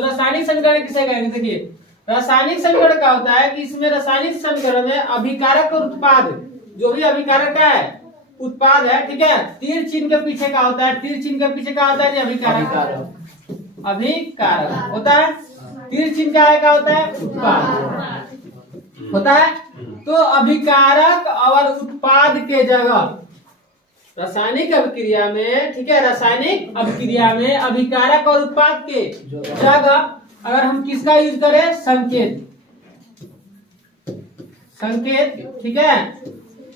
तो रासायनिक समीकरण किसे कहेंगे? देखिए रासायनिक समीकरण क्या होता है कि इसमें रासायनिक समीकरण में अभिकारक और उत्पाद, जो भी अभिकारक का है उत्पाद है, ठीक है, तीर चिन्ह के पीछे क्या होता है? तीर चिन्ह के पीछे क्या होता है? अभिकारक। अभिकारक होता है। तीर चिन्ह क्या होता है? उत्पाद होता है। तो अभिकारक और उत्पाद के जगह रासायनिक अभिक्रिया में, ठीक है, रासायनिक अभिक्रिया में अभिकारक और उत्पाद के जगह अगर हम किसका यूज करें? संकेत। संकेत, ठीक है,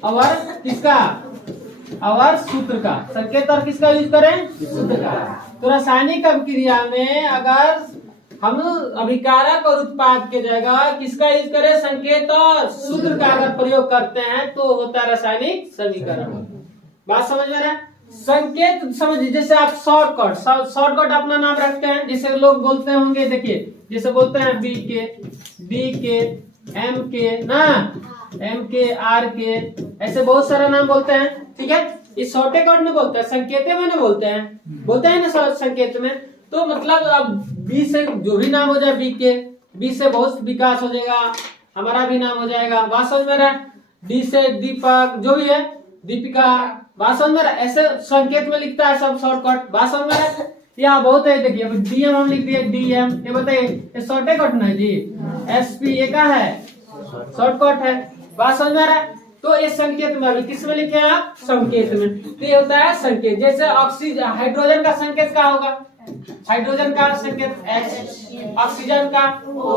और किसका? और सूत्र का। संकेत और किसका यूज करें? सूत्र का। तो रासायनिक अभिक्रिया में अगर हम अभिकारक और उत्पाद के जगह किसका यूज करें? संकेत और सूत्र का अगर प्रयोग करते हैं तो होता है रासायनिक समीकरण। बात समझ में आ रहा है? संकेत समझिए, जैसे आप शॉर्टकट अपना नाम रखते हैं, जैसे लोग बोलते होंगे, देखिए जैसे बोलते हैं बी के, डी के, एम के ना, एम के, आर के, ऐसे बहुत सारा नाम बोलते हैं, ठीक है। इस शॉर्टकट में बोलते हैं, संकेत में ना बोलते हैं ना संकेत में। तो मतलब अब बी से जो भी नाम हो जाए, बी के, बी से बहुत विकास हो जाएगा, हमारा भी नाम हो जाएगा। बात समझ में रहा है? डी से दीपक, जो भी है, दीपिका। बात समझ में रहा है? ऐसे संकेत में लिखता है सब शॉर्टकट। बात समझ में रहा है? या बहुत है, देखिए डीएम हम लिख दिए, डीएम, ये बताइए ये शॉर्टकट नहीं जी। एसपी ये क्या है? शॉर्टकट है। बात समझ में रहा है? तो ये संकेत में, अभी किस में लिखे हैं आप? संकेत में। तो ये होता है संकेत। जैसे ऑक्सीजन, हाइड्रोजन का संकेत क्या होगा? हाइड्रोजन का संकेत H, ऑक्सीजन का O,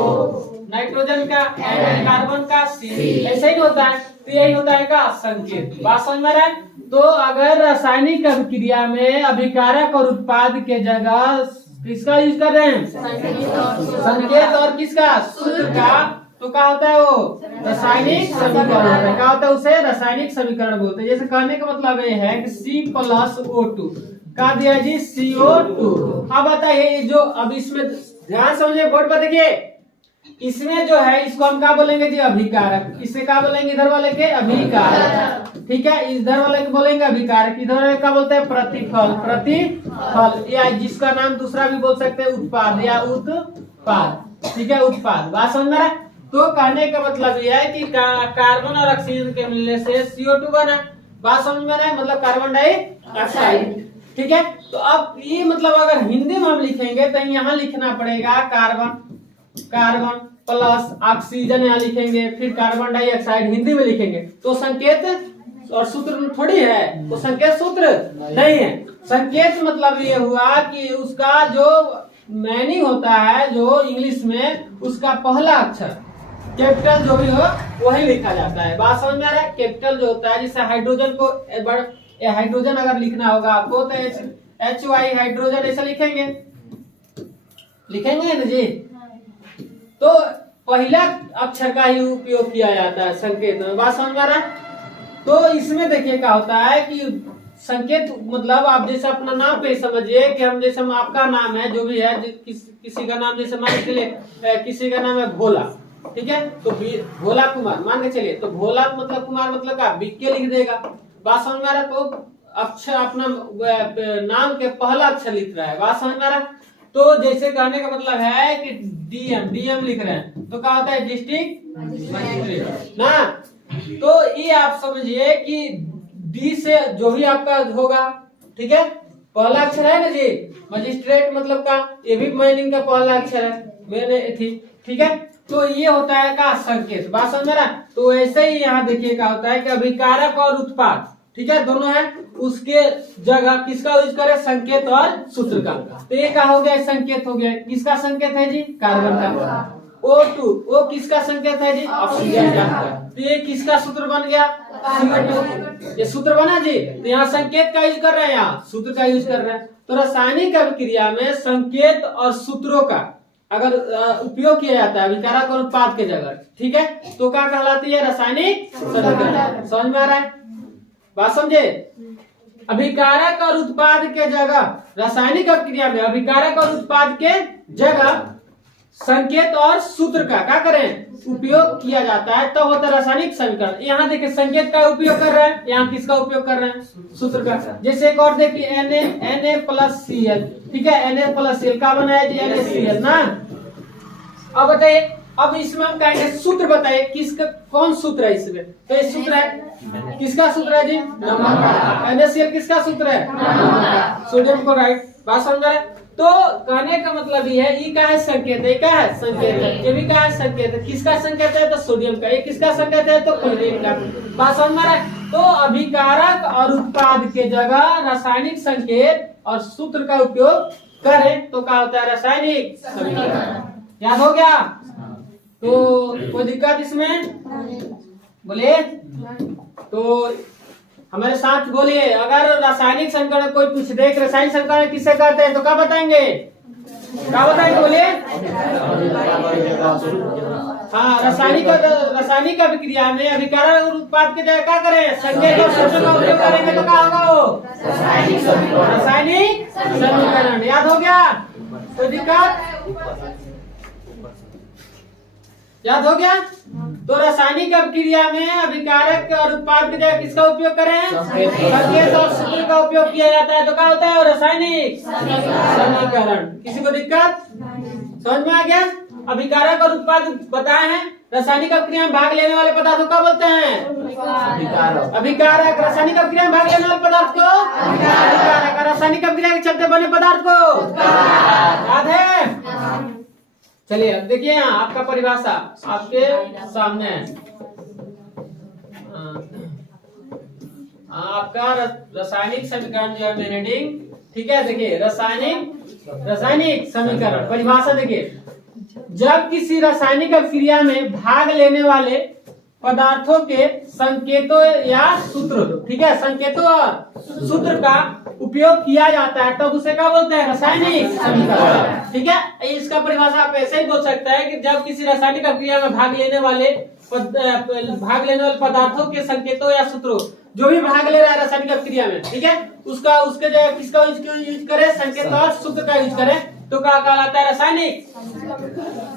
नाइट्रोजन का N, कार्बन का C, ऐसे ही होता है। तो यही होता है का संकेत। बात समझ में रहा है? तो अगर रासायनिक अभिक्रिया में अभिकारक और उत्पाद के जगह किसका यूज कर रहे हैं? संकेत और किसका? सूत्र का। तो क्या होता है? वो रासायनिक समीकरण होता है। क्या होता है? उसे रासायनिक समीकरण बोलते हैं। जैसे कहने का मतलब ये है कि C+O2 का दिया जी CO2। अब बताइए जो, अब इसमें ध्यान समझिए, बोर्ड पर देखिए, इसमें जो है इसको हम क्या बोलेंगे जी? अभिकारक। इसे क्या बोलेंगे? इधर वाले के अभिकारक, ठीक है, इधर वाले के बोलेंगे अभिकारक, इधर वाले का बोलते हैं प्रतिफल। प्रतिफल या जिसका नाम दूसरा भी बोल सकते हैं उत्पाद या उत्पाद, ठीक है, उत्पाद। बात समझ में रहा है? तो कहने का मतलब यह है कि कार्बन और ऑक्सीजन के मिलने से CO2 बना। बात समझ में रहा है? मतलब कार्बन डाइऑक्साइड, ठीक है। तो अब ये मतलब अगर हिंदी में हम लिखेंगे तो यहाँ लिखना पड़ेगा कार्बन प्लस ऑक्सीजन, यहाँ लिखेंगे, फिर कार्बन डाइऑक्साइड हिंदी में लिखेंगे। तो संकेत और सूत्र थोड़ी है, तो संकेत सूत्र नहीं है। संकेत मतलब ये हुआ कि उसका जो मीनिंग होता है, जो इंग्लिश में उसका पहला अक्षर कैपिटल जो भी हो वही लिखा जाता है। बात समझ में आ रहा है? कैपिटल जो होता है, जैसे हाइड्रोजन को हाइड्रोजन अगर लिखना होगा आपको तो HY हाइड्रोजन ऐसा लिखेंगे ना जी। तो पहला अक्षर का ही उपयोग किया जाता है संकेत में। बात समझ में आ रहा है? तो इसमें देखिए क्या होता है कि संकेत मतलब आप जैसे अपना नाम पे समझिए कि हम जैसे आपका नाम है जो भी है, किसी का नाम जैसे मान के लिए किसी का नाम है भोला, ठीक है, तो भोला कुमार मान के चलिए, तो भोला मतलब कुमार मतलब क्या? बीके लिख देगा। बात समझ में आ रहा? तो अक्षर अपना नाम के पहला अक्षर लिख रहा है। बात समझ में आ रहा? तो जैसे कहने का मतलब है कि डीएम लिख रहे हैं तो क्या होता है? डिस्ट्रिक्ट मजिस्ट्रेट ना। तो ये आप समझिए कि डी से जो भी आपका होगा, ठीक है, पहला अक्षर है ना जी। मजिस्ट्रेट मतलब का, ये भी मीनिंग का पहला अक्षर है, मैंने थी, ठीक है। तो ये होता है का संकेत। बात समझ में रहा? तो ऐसे ही यहाँ देखिए क्या होता है कि अभिकारक और उत्पाद, ठीक है, दोनों है, उसके जगह किसका यूज करें? संकेत और सूत्र का। तो ये क्या हो गया? संकेत हो गया। किसका संकेत है जी? कार्बन का। O2 वो किसका संकेत है जी? ऑक्सीजन का। तो ये किसका सूत्र बन गया? CO2। ये सूत्र बना जी। तो यहाँ संकेत का यूज कर रहे हैं, यहाँ सूत्र का यूज कर रहे हैं। तो रासायनिक अभिक्रिया में संकेत और सूत्रों का अगर उपयोग किया जाता है अभिकारक और उत्पाद के जगह, ठीक है, तो क्या कहलाती है? रासायनिक समीकरण। समझ में आ रहा है? बात समझे? अभिकारक और उत्पाद के जगह, रासायनिक अभिक्रिया में अभिकारक और उत्पाद के जगह संकेत और सूत्र का क्या करें उपयोग किया जाता है, तो होता है रासायनिक समीकरण। यहाँ देखिए संकेत का उपयोग कर रहे हैं, यहाँ किसका उपयोग कर रहे हैं सूत्र का। जैसे एक और देखिए Na+Cl, ठीक है, Na+Cl का बनाया जी NaCl ना। अब बताइए, अब इसमें हम कहेंगे सूत्र बताइए किसका कौन सूत्र है इसमें, तो ये सूत्र है किसका सूत्र है जी नमक का। NaCl किसका सूत्र है सोडियम क्लोराइड। बात समझ रहे हैं? तो कहने का मतलब ये है, ये क्या है संकेत है, क्या है संकेत है, ये भी क्या है संकेत है। किसका संकेत है तो सोडियम का, ये किसका संकेत है तो क्लोरीन का। बात समझ में आ रहा है? तो अभिकारक और उत्पाद के जगह रासायनिक संकेत और सूत्र का उपयोग करें तो क्या होता है रासायनिक समीकरण। याद हो गया? तो कोई दिक्कत इसमें बोलिए। तो हमारे साथ बोलिए, अगर रासायनिक समीकरण कोई पूछ दे रासायनिक समीकरण किससे कहते हैं तो क्या बताएंगे, क्या बताएंगे बोलिए। हाँ, रासायनिक अभिक्रिया में अभिकारक और उत्पाद के जगह क्या करें संकेत और सूत्र का उपयोग करेंगे तो क्या होगा वो रासायनिक समीकरण। याद हो गया? कोई दिक्कत? याद हो गया? तो रासायनिक अभिक्रिया में अभिकारक और उत्पाद की जगह किसका उपयोग करें संकेत और सूत्र का उपयोग किया जाता है तो क्या होता है रासायनिक समीकरण। किसी को दिक्कत समझ में आ गया? अभिकारक और उत्पाद बताए हैं। रासायनिक अभिक्रिया में भाग लेने वाले पदार्थ को क्या बोलते हैं अभिकारक। रासायनिक अभिक्रिया में भाग लेने वाले पदार्थ को अभिकारक। रासायनिक अभिक्रिया के चलते बने पदार्थ को याद है? चलिए अब देखिए, यहाँ आपका परिभाषा आपके सामने है। आपका रासायनिक समीकरण जो है मेन हेडिंग, ठीक है। देखिए रासायनिक समीकरण परिभाषा देखिए, जब किसी रासायनिक अभिक्रिया में भाग लेने वाले पदार्थों के संकेतों या सूत्र, ठीक है, संकेतों और सूत्र का उपयोग किया जाता है तब उसे क्या बोलते हैं रासायनिक समीकरण। ठीक है, इसका परिभाषा आप ऐसे ही बोल सकते हैं कि जब किसी रासायनिक अभिक्रिया में भाग लेने वाले पदार्थों के संकेतों या सूत्रों, जो भी भाग ले रहा है रासायनिक अभिक्रिया में, ठीक है, उसके जगह किसका यूज करें संकेत और सूत्र का यूज करें तो क्या कहलाता है रासायनिक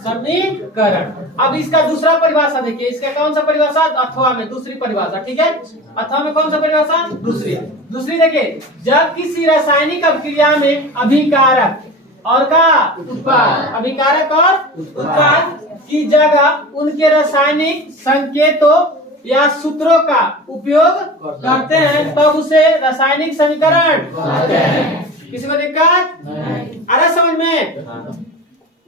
समीकरण। अब इसका दूसरा परिभाषा देखिए, इसका कौन सा परिभाषा अथवा में दूसरी परिभाषा, ठीक है, अथवा में कौन सा परिभाषा दूसरी देखिए, जब किसी रासायनिक अभिक्रिया में अभिकारक और का उत्पाद, अभिकारक और उत्पाद की जगह उनके रासायनिक संकेतों या सूत्रों का उपयोग करते हैं तब उसे रासायनिक समीकरण कहते हैं। किसी को दिक्कत आ रहा समझ में?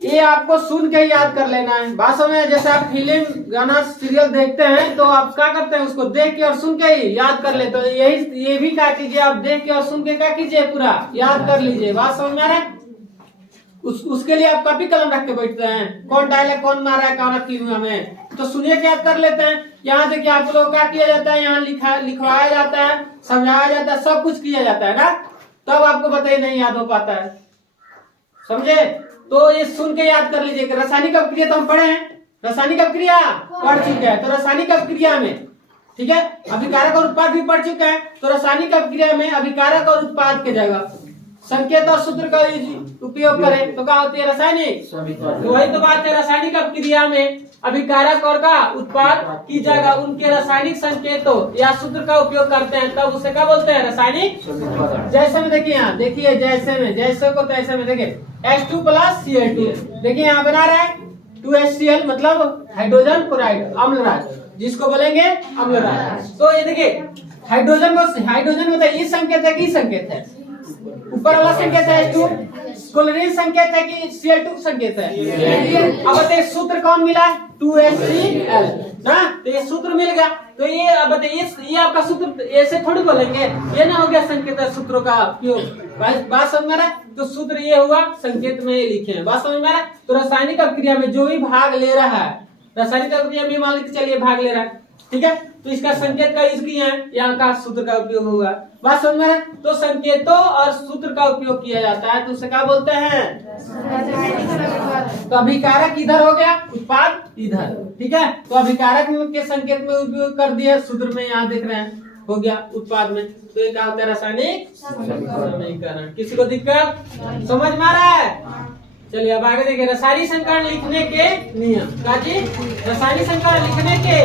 ये आपको सुन के याद कर लेना है। बात समझ में? जैसे आप फिल्म गाना सीरियल देखते हैं तो आप क्या करते हैं, उसको देख के और सुन के ही याद कर लेते हो। ये भी क्या कीजिए, आप देख के और सुन के क्या कीजिए पूरा याद कर लीजिए। बात समझ में आ रहा है? उसके लिए आप कॉपी कलम रख के बैठते हैं, कौन डायलॉग कौन मार रहा है कौन फिल्म में, तो सुनिए के याद कर लेते हैं। यहाँ देखिए आप लोग क्या किया जाता है, यहाँ लिखवाया जाता है, समझाया जाता है, सब कुछ किया जाता है ना, तब आपको बताइए नहीं याद हो पाता है। समझे? तो ये सुन के याद कर लीजिए। रासायनिक अभिक्रिया तो हम पढ़े हैं, रासायनिक अभिक्रिया पढ़ चुके हैं, तो रासायनिक अभिक्रिया में, ठीक है, अभिकारक और उत्पाद भी पढ़ चुके हैं, तो रासायनिक अभिक्रिया में अभिकारक और उत्पाद के जगह संकेत और सूत्र का उपयोग करें तो क्या होती है रासायनिक। तो वही तो बात है, रासायनिक अभिक्रिया में अभिकारक और का उत्पाद की जगह उनके रासायनिक संकेतों या सूत्र का उपयोग करते हैं तब उसे क्या बोलते हैं रासायनिक। जैसे में देखिए, यहाँ देखिए जैसे को तैसे में देखिए H2+Cl2, देखिए यहाँ बना रहा है 2HCl मतलब हाइड्रोजन क्लोराइड अम्लराज, जिसको बोलेंगे अम्लराज। तो ये देखिए हाइड्रोजन मतलब ये संकेत है कि संकेत है, ऊपर वाला संकेत है H2, क्लोरीन संकेत है कि Cl2 संकेत है। अब बताइए सूत्र कौन मिला 2HCl ना, तो ये सूत्र मिल गया। तो ये अब बताइए ये आपका सूत्र ऐसे थोड़ी बोलेंगे, ये ना हो गया संकेत सूत्रों का उपयोग। बात समझ में आ रहा है? तो सूत्र ये हुआ, संकेत में ये लिखे हैं। बात समझ में आ रहा है? तो रासायनिक अभिक्रिया में जो भी भाग ले रहा है, रासायनिक अभिक्रिया में मान लीजिए चलिए भाग ले रहा है, ठीक है, तो इसका संकेत का यूज किया है, यहाँ का सूत्र का उपयोग हुआ। बात समझ में? तो संकेतों और सूत्र का उपयोग किया जाता है तो उसे क्या बोलते हैं। तो अभिकारक इधर हो गया, उत्पाद इधर, ठीक है, तो अभिकारक के संकेत में उपयोग कर दिया, सूत्र में यहाँ देख रहे हैं हो गया, उत्पाद में तो ये क्या होता है रासायनिक समीकरण। किसी को दिक्कत समझ में आ रहा है? चलिए अब आगे देखिए रासायनिक समीकरण लिखने के नियम। क्या जी? रासायनिक समीकरण लिखने के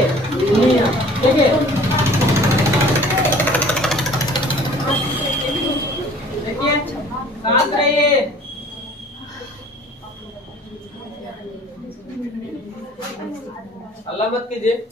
नियम। देखिए शांत रहिए। अल्लाह मत कीजिए।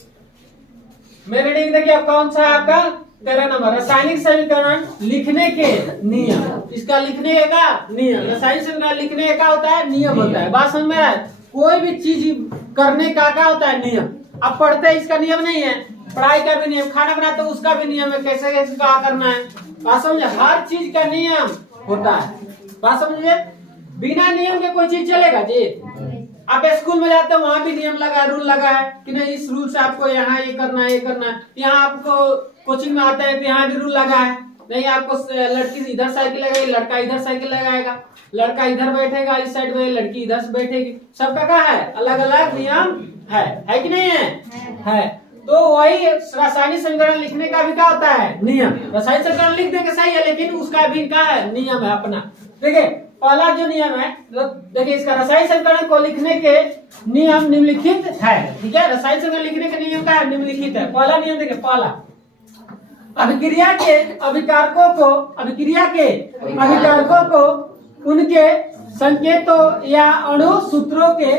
मेरे रीडिंग देखिए अब कौन सा है आपका 13 नंबर रासायनिक समीकरण लिखने के नियम। इसका लिखने का नियम, रासायनिक समीकरण लिखने का होता है नियम होता है। बात समझ में आ रहा है? कोई भी चीज करने का क्या होता है नियम। अब पढ़ते हैं इसका नियम नहीं है, पढ़ाई का भी नियम, खाना बनाते तो उसका भी नियम है, कैसे कैसे क्या करना है। बात समझे? हर चीज का नियम होता है। बात समझिए? बिना नियम के कोई चीज चलेगा जी? आप स्कूल में जाते हो वहां भी नियम लगा है, रूल लगा है कि नहीं इस रूल से आपको यहाँ ये करना है, ये करना है। यहाँ आपको कोचिंग में आता है तो यहाँ भी रूल लगा है, नहीं आपको लड़की इधर साइकिल लगाएगी, लड़का इधर साइकिल लगाएगा, लड़का इधर बैठेगा इस साइड में, लड़की इधर से बैठेगी। सबका क्या है? अलग अलग नियम है कि नहीं है? तो वही रासायनिक समीकरण लिखने का भी क्या होता है? नियम। रासायनिक समीकरण लिख देंगे सही है, लेकिन उसका भी क्या है? नियम है अपना। देखिए पहला जो नियम है, देखिए इसका रासायनिक समीकरण को लिखने के नियम निम्नलिखित है। ठीक है, रासायनिक समीकरण लिखने के नियम का निम्नलिखित है। पहला नियम देखिए, पहला अभिक्रिया के अभिकारकों को उनके संकेतों या अणु सूत्रों के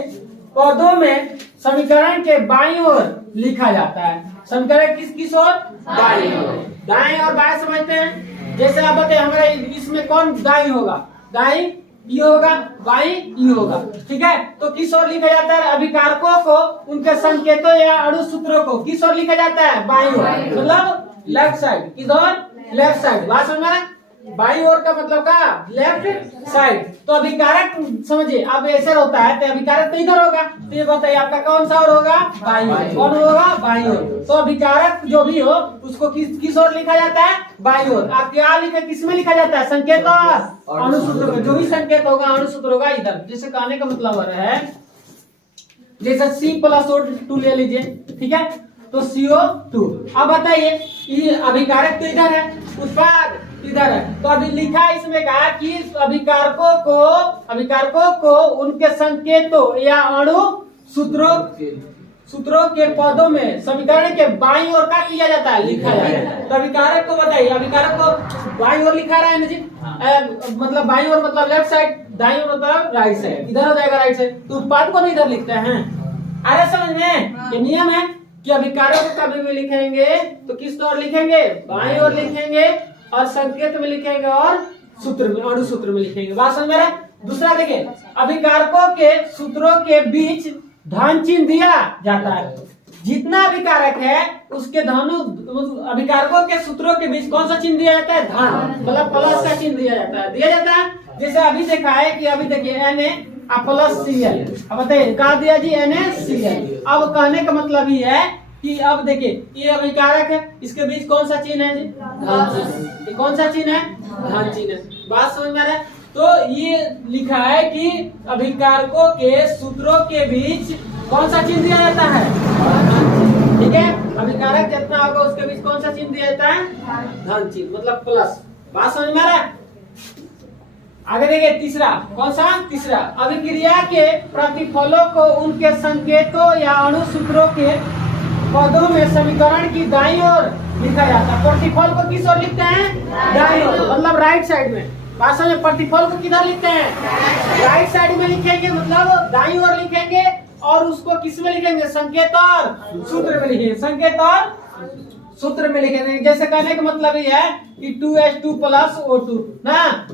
पदों में समीकरण के बाईं ओर लिखा जाता है। समीकरण किस ओर? बाईं ओर। दाएं और बाएं समझते हैं। जैसे आप बताइए हमारा इसमें कौन दाईं होगा? दाईं ई होगा, बाईं ई होगा। ठीक है, तो किस ओर लिखा जाता है? अभिकारकों को उनके संकेतों या अणु सूत्रों को किस ओर लिखा जाता है? बाईं ओर, मतलब लेफ्ट साइड। किधर? Left side. बात समझ में? बाईं ओर का मतलब का लेफ्ट साइड। तो अभिकारक समझिए, अब ऐसे होता है तो अभिकारक तो इधर होगा, तो ये बताइए आपका कौन सा ओर होगा? बाईं ओर। कौन होगा? बाईं ओर। तो अभिकारक जो भी हो उसको किस ओर लिखा जाता है? बाईं ओर। आप क्या लिखे? किस में लिखा जाता है? संकेत और अणुसूत्र में। जो भी संकेत होगा अणुसूत्र होगा इधर। जैसे कहने का मतलब हो रहा है जैसे C+O2 ले लीजिए। ठीक है, तो CO2। अब बताइए ये अभिकारक तो इधर है, उत्पाद इधर है, तो अभी लिखा है इसमें कहा कि अभिकारकों को उनके संकेतों या अणु सूत्रों के पदों में समीकरण के बाईं ओर का किया जाता है? लिखा जाता है। तो अभिकारक को बताइए, अभिकारक को बाईं ओर लिखा रहा है ना जी? मतलब बाईं ओर मतलब लेफ्ट साइड, दाईं ओर मतलब राइट साइड। इधर हो जाएगा राइट साइड, तो उत्पाद को नहीं इधर लिखते हैं। अरे समझ में? ये नियम है कि अभिकारक को कभी भी लिखेंगे तो किस ओर लिखेंगे? बाईं ओर लिखेंगे, और संकेत में लिखेंगे और सूत्र में, अणु सूत्र में लिखेंगे। बात समझ में? दूसरा देखिए, अभिकारकों के सूत्रों के बीच धन चिन्ह दिया जाता है। जितना अभिकारक है उसके अभिकारकों के सूत्रों के बीच कौन सा चिन्ह दिया जाता है? धन, मतलब प्लस का चिन्ह दिया जाता है। जैसे अभी देखा है कि अभी देखिए Na+Cl। अब बताइए कहा दिया जी? NaCl। अब कहने का मतलब ये है कि अब देखिए ये अभिकारक है, इसके बीच कौन सा चिन्ह है जी? धन चिन्ह। कौन सा चिन्ह है? धन चिन्ह। बात समझ में आ रहा है? तो ये लिखा है कि अभिकारकों के सूत्रों के बीच कौन सा चिन्ह दिया जाता है? ठीक है, अभिकारक जितना होगा उसके बीच कौन सा चिन्ह दिया जाता है? धन चिन्ह, मतलब प्लस। बात समझ में आ रहा है? आगे देखिए तीसरा, कौन सा? तीसरा अभिक्रिया के प्रतिफलों को उनके संकेतों या अणु सूत्रों के पदों में समीकरण की दाईं ओर लिखा जाता है। प्रतिफल को किस ओर लिखते हैं? दाईं ओर, मतलब राइट साइड में। बात समझे? प्रतिफल को किधर लिखते हैं? राइट साइड में लिखेंगे, मतलब दाईं ओर लिखेंगे, और उसको किस में लिखेंगे? संकेत और सूत्र में लिखेंगे। संकेत और सूत्र में लिखेंगे। जैसे कहने का मतलब ये है कि 2H2+O2 ना।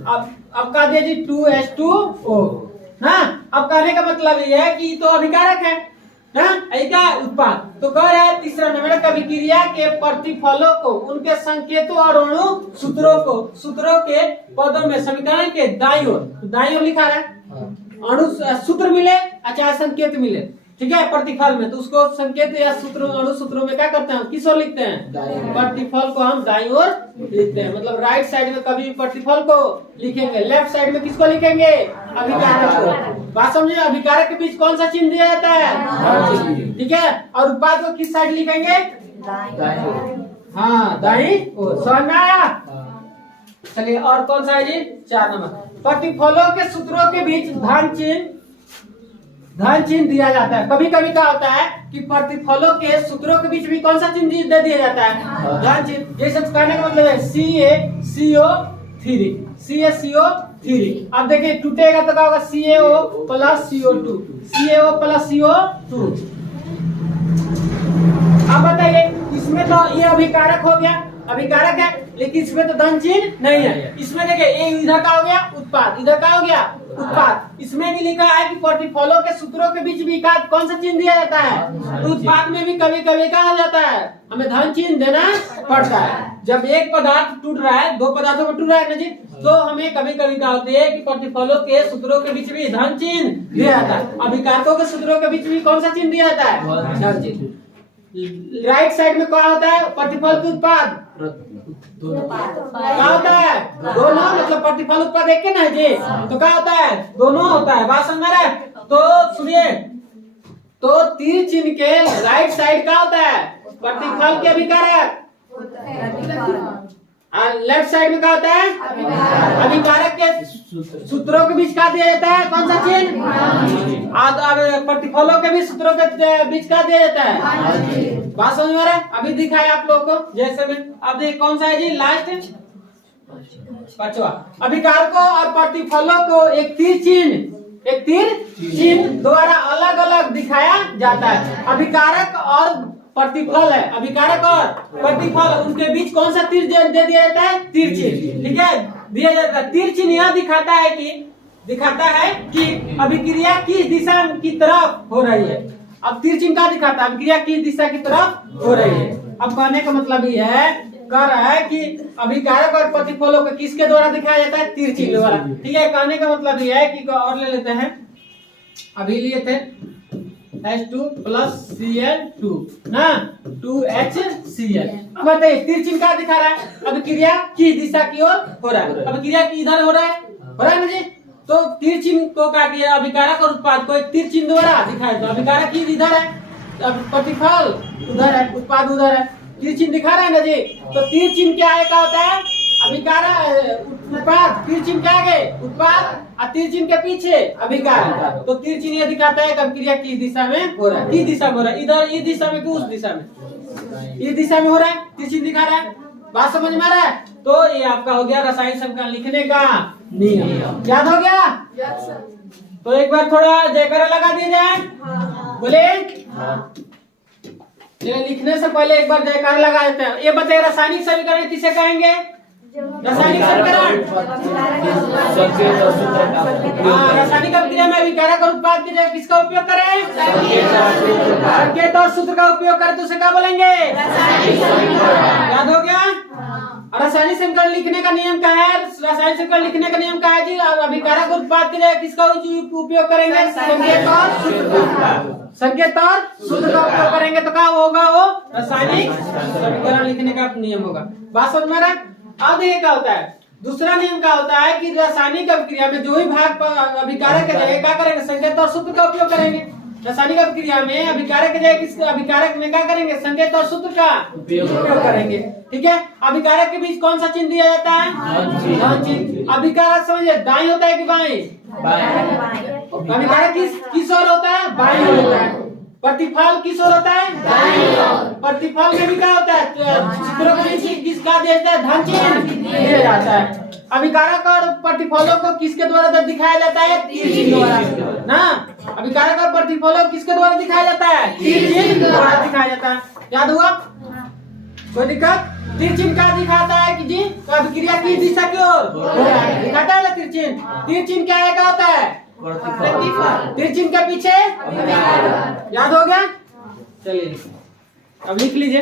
अब कह दिया जी 2H2O ना। अब कहने का मतलब ये है कि तो अभिकारक है ना, क्या उत्पाद। तो कह रहा है तीसरा नंबर, अभिक्रिया के प्रतिफलों को उनके संकेतों और अणु सूत्रों के पदों में समीकरण के दाईं ओर लिखा रहा है। अणु सूत्र मिले चाहे संकेत मिले, ठीक है, प्रतिफल में, तो उसको संकेत या सूत्र अणु सूत्रों में क्या करते हैं? किस ओर लिखते हैं? प्रतिफल को हम दाईं ओर लिखते हैं। मतलब राइट साइड में कभी प्रतिफल को लिखेंगे, लेफ्ट साइड में किसको लिखेंगे? अभिकारक को। बात समझिए? अभिकारक के बीच कौन सा चिन्ह दिया जाता है? ठीक है, और उत्पाद को किस साइड लिखेंगे? हाँ, दाईं ओर। समझ में आया? चलिए और कौन सा है जी? 4 नंबर प्रतिफलों के सूत्रों के बीच धन चिन्ह दिया जाता है। कभी कभी क्या होता है कि प्रतिफलों के सूत्रों के बीच भी कौन सा चिन्ह दे दिया जाता है? धन चिन्ह। जैसे कहने का मतलब है CaCO3 CaCO3। अब देखिए टूटेगा तो क्या होगा? CaO plus CO2 CaO plus CO2। अब बताइए इसमें तो ये अभिकारक हो गया, अभिकारक है, लेकिन इसमें तो धन चिन्ह नहीं है। इसमें देखिए ये इधर का हो गया उत्पाद, इधर का हो गया उत्पाद। इसमें भी लिखा है कि प्रतिफलों के सूत्रों के बीच भी कौन सा चिन्ह दिया जाता है? तो उत्पाद में भी कभी कभी क्या हो जाता है? हमें धन चिन्ह देना पड़ता है। जब एक पदार्थ टूट रहा है, दो पदार्थों में टूट रहा है ना जी, तो हमें कभी कभी क्या होती है कि प्रतिफलों के सूत्रों के बीच भी धन चिन्ह दिया जाता है। अभिकारकों के सूत्रों के बीच भी कौन सा चिन्ह दिया जाता है? धन चिन्ह। राइट साइड में क्या होता है? प्रतिफल के उत्पाद क्या होता है? दोनों, मतलब प्रतिफल उत्पाद एक ना है जी, तो क्या होता है? दोनों होता है। बात समझ में आ रहा है? तो सुनिए, तो तीर चिन्ह के राइट साइड क्या होता है? प्रतिफल के अभिकारक। लेफ्ट साइड में क्या होता है? अभिकारक के सूत्रों के बीच क्या दिया जाता है? कौन सा चिन्ह? प्रतिफलों के भी सूत्रों के बीच क्या दिया जाता है? बात समझ में आ रहा है? अभी दिखाया आप लोगों को जैसे में। अब देखिए कौन सा है जी? लास्ट पांचवा। अभिकारकों और प्रतिफलों को एक तीर चिन्ह द्वारा अलग अलग दिखाया जाता है। अभिकारक और प्रतिफल है, अभिकारक और प्रतिफल, उनके बीच कौन सा तीर दे दिया जाता है? तीर चिन्ह। ठीक है, दिया जाता है। तीर चिन्ह यह दिखाता है कि अभिक्रिया किस दिशा की तरफ हो रही है। अब तीर चिन्ह क्या दिखाता है? अभिक्रिया किस दिशा की तरफ हो रही है। अब कहने का मतलब ये है, कह रहा है कि अभिकारक और प्रतिफलों को किसके द्वारा दिखाया जाता है? तीर चिन्ह द्वारा। ठीक है, कहने का मतलब ये है कि और ले लेते हैं। अभी लिए थे H2 प्लस Cl2 ना 2HCl। अब बताइए तीर चिन्ह क्या दिखा रहा है? अभिक्रिया किस दिशा की ओर हो रहा है? अभिक्रिया की इधर हो रहा है ना जी। तो तीर चिन्ह को क्या किया? अभिकारक और उत्पाद को एक तीर चिन्ह द्वारा दिखाया। तो अभिकारक की इधर है, प्रतिफल उधर है, उत्पाद उधर है, तीर चिन्ह दिखा रहा है ना जी। तो तीर चिन्ह क्या है? क्या होता है? अभिकारक उत्पाद, तीर चिन्ह क्या है? उत्पाद, और तीर चिन्ह के पीछे अभिकारक। तो तीर चिन्ह ये दिखाता है कि अभिक्रिया किस दिशा में हो रहा है, किस दिशा में हो रहा है, इधर इस दिशा में कि उस दिशा में, इस दिशा में हो रहा है, तीर चिन्ह दिखा रहा है। बात समझ में आ रहा है? तो ये आपका हो गया रसायन समीकरण लिखने का नियम। याद हो गया? तो एक बार थोड़ा जयकारा लगा दिया जाए। बोले लिखने से पहले एक बार जयकारा लगा देते हैं। ये बताइए रासायनिक समीकरण किसे कहेंगे? रासायनिक समीकरण रासायनिक अभिक्रिया में अभिकारक और उत्पाद की जगह किसका उपयोग करें? संकेत और सूत्र का उपयोग करें तो उसे क्या बोलेंगे? याद हो गया? रासायनिक समीकरण लिखने का नियम क्या है? रासायनिक समीकरण लिखने का नियम क्या है जी? अभिकारक और उत्पाद की जगह किसका उपयोग करेंगे? संकेत और सूत्र का उपयोग करेंगे तो क्या होगा? वो रासायनिक समीकरण लिखने का नियम होगा। बात समझ में आ रहा है? अब देखिए क्या होता है, दूसरा नियम क्या होता है कि रासायनिक अभिक्रिया में जो भी भाग अभिकारक के जगह क्या करेंगे? संकेत और सूत्र का उपयोग करेंगे। रासायनिक अभिक्रिया में अभिकारक के जगह किस अभिकारक में क्या करेंगे? संकेत और सूत्र का उपयोग करेंगे। ठीक है, अभिकारक के बीच कौन सा चिन्ह दिया जाता है? धन चिन्ह। अभिकारक समझिए दाईं होता है कि बाईं? अभिकारक किस ओर होता है? बाईं ओर होता है। प्रतिफल किस ओर होता है? दाईं ओर। प्रतिफल में भी क्या होता है? सूत्रों के नीचे किसका दिया जाता है? धन चिन्ह दिया जाता है। अभिकारक और प्रतिफलों को किसके द्वारा दिखाया जाता है? तीर चिन्ह द्वारा ना। अभिकारक और प्रतिफलों किसके द्वारा दिखाया जाता है? तीर चिन्ह द्वारा दिखाया जाता है। याद हुआ? कोई दिक्कत? तीर चिन्ह क्या दिखाता है कि जी अभिक्रिया की दिशा की ओर दिखाता है ना तीर चिन्ह। तीर चिन्ह क्या है? क्या होता है? तीर चिन्ह के पीछे याद हो गया? चलिए अब लिख लीजिए।